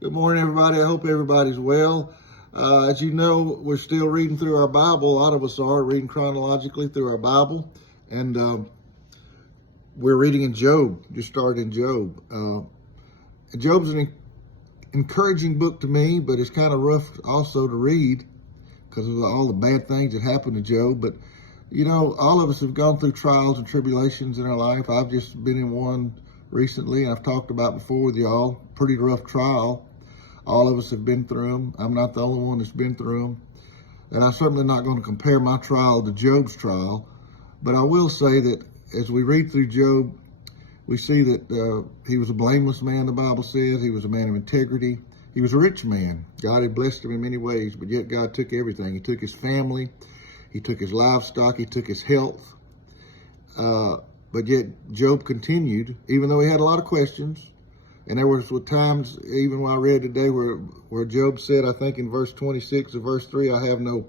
Good morning, everybody. I hope everybody's well. As you know, we're still reading through our Bible. A lot of us are reading chronologically through our Bible. And we're reading in Job, just started in Job. Job's an encouraging book to me, but it's kind of rough also to read because of all the bad things that happened to Job. But, you know, all of us have gone through trials and tribulations in our life. I've just been in one recently, and I've talked about before with y'all, pretty rough trial. All of us have been through them. I'm not the only one that's been through them. And I'm certainly not going to compare my trial to Job's trial. But I will say that as we read through Job, we see that he was a blameless man, the Bible says. He was a man of integrity. He was a rich man. God had blessed him in many ways, but yet God took everything. He took his family. He took his livestock. He took his health. But yet Job continued, even though he had a lot of questions. And there was times, even when I read today, where Job said, I think in verse 26 of verse 3, I have no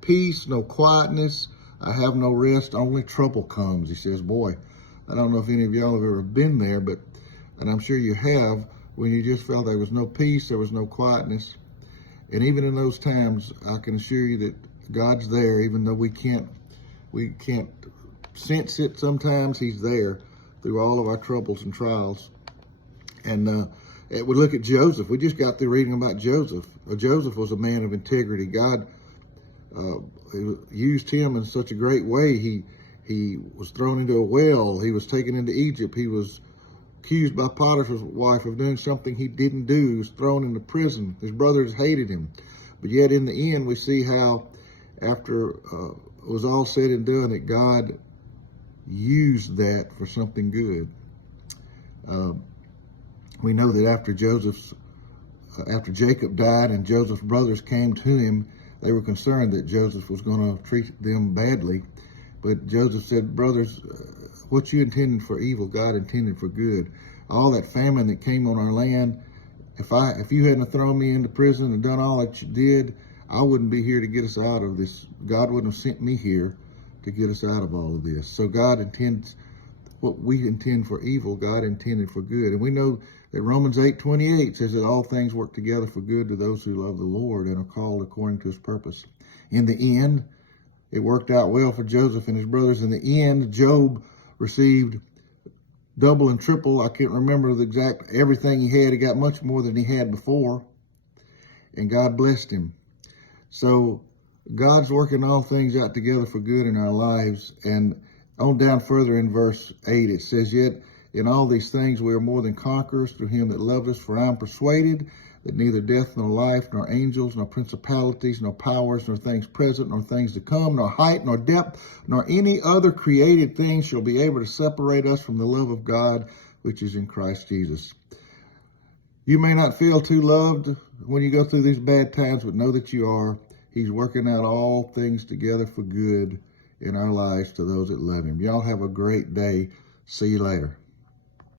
peace, no quietness, I have no rest, only trouble comes. He says, boy, I don't know if any of y'all have ever been there, and I'm sure you have, when you just felt there was no peace, there was no quietness. And even in those times, I can assure you that God's there, even though we can't sense it sometimes. He's there through all of our troubles and trials. And we look at Joseph. We just got through reading about Joseph. Joseph was a man of integrity. God used him in such a great way. He was thrown into a well. He was taken into Egypt. He was accused by Potiphar's wife of doing something he didn't do. He was thrown into prison. His brothers hated him. But yet in the end, we see how after it was all said and done, that God used that for something good. We know that after Jacob died and Joseph's brothers came to him, they were concerned that Joseph was going to treat them badly. But Joseph said, brothers, what you intended for evil, God intended for good. All that famine that came on our land, if you hadn't thrown me into prison and done all that you did, I wouldn't be here to get us out of this. God wouldn't have sent me here to get us out of all of this. So God intends what we intend for evil, God intended for good. And we know that Romans 8:28 says that all things work together for good to those who love the Lord and are called according to his purpose. In the end, it worked out well for Joseph and his brothers. In the end, Job received double and triple. I can't remember the exact everything he had. He got much more than he had before. And God blessed him. So God's working all things out together for good in our lives. And on down further in verse 8, it says, yet in all these things we are more than conquerors through him that loved us. For I am persuaded that neither death nor life, nor angels, nor principalities, nor powers, nor things present, nor things to come, nor height, nor depth, nor any other created thing shall be able to separate us from the love of God, which is in Christ Jesus. You may not feel too loved when you go through these bad times, but know that you are. He's working out all things together for good in our lives to those that love him. Y'all have a great day. See you later.